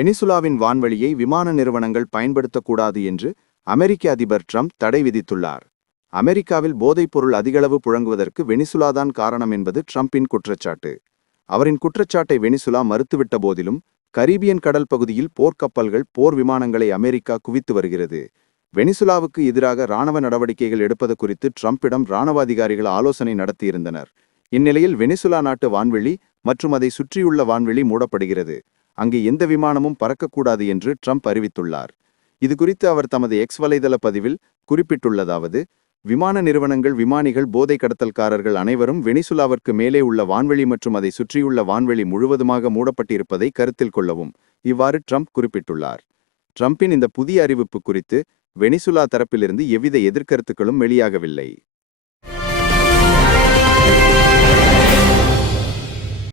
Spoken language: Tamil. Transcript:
வெனிசுலாவின் வான்வழியை விமான நிறுவனங்கள் பயன்படுத்தக்கூடாது என்று அமெரிக்க அதிபர் ட்ரம்ப் தடை விதித்துள்ளார். அமெரிக்காவில் போதைப்பொருள் அதிகளவு புழங்குவதற்கு வெனிசுலாதான் காரணம் என்பது ட்ரம்பின் குற்றச்சாட்டு. அவரின் குற்றச்சாட்டை வெனிசுலா மறுத்துவிட்ட போதிலும் கரீபியன் கடல் பகுதியில் போர்க்கப்பல்கள், போர் விமானங்களை அமெரிக்கா குவித்து வருகிறது. வெனிசுலாவுக்கு எதிராக இராணுவ நடவடிக்கைகள் எடுப்பது குறித்து ட்ரம்பிடம் இராணுவ அதிகாரிகள் ஆலோசனை நடத்தியிருந்தனர். இந்நிலையில் வெனிசுலா நாட்டு வான்வெளி மற்றும் அதை சுற்றியுள்ள வான்வெளி மூடப்படுகிறது. அங்கு எந்த விமானமும் பறக்கக்கூடாது என்று ட்ரம்ப் அறிவித்துள்ளார். இதுகுறித்து அவர் தமது எக்ஸ் வலைதள பதிவில் குறிப்பிட்டுள்ளதாவது: விமான நிறுவனங்கள், விமானிகள், போதை கடத்தல்காரர்கள் அனைவரும் வெனிசுலாவிற்கு மேலே உள்ள வான்வெளி மற்றும் அதை சுற்றியுள்ள வான்வெளி முழுவதுமாக மூடப்பட்டிருப்பதை கருத்தில் கொள்ளவும். இவ்வாறு ட்ரம்ப் குறிப்பிட்டுள்ளார். ட்ரம்பின் இந்த புதிய அறிவிப்பு குறித்து வெனிசுலா தரப்பிலிருந்து எவ்வித எதிர்கருத்துக்களும் வெளியாகவில்லை.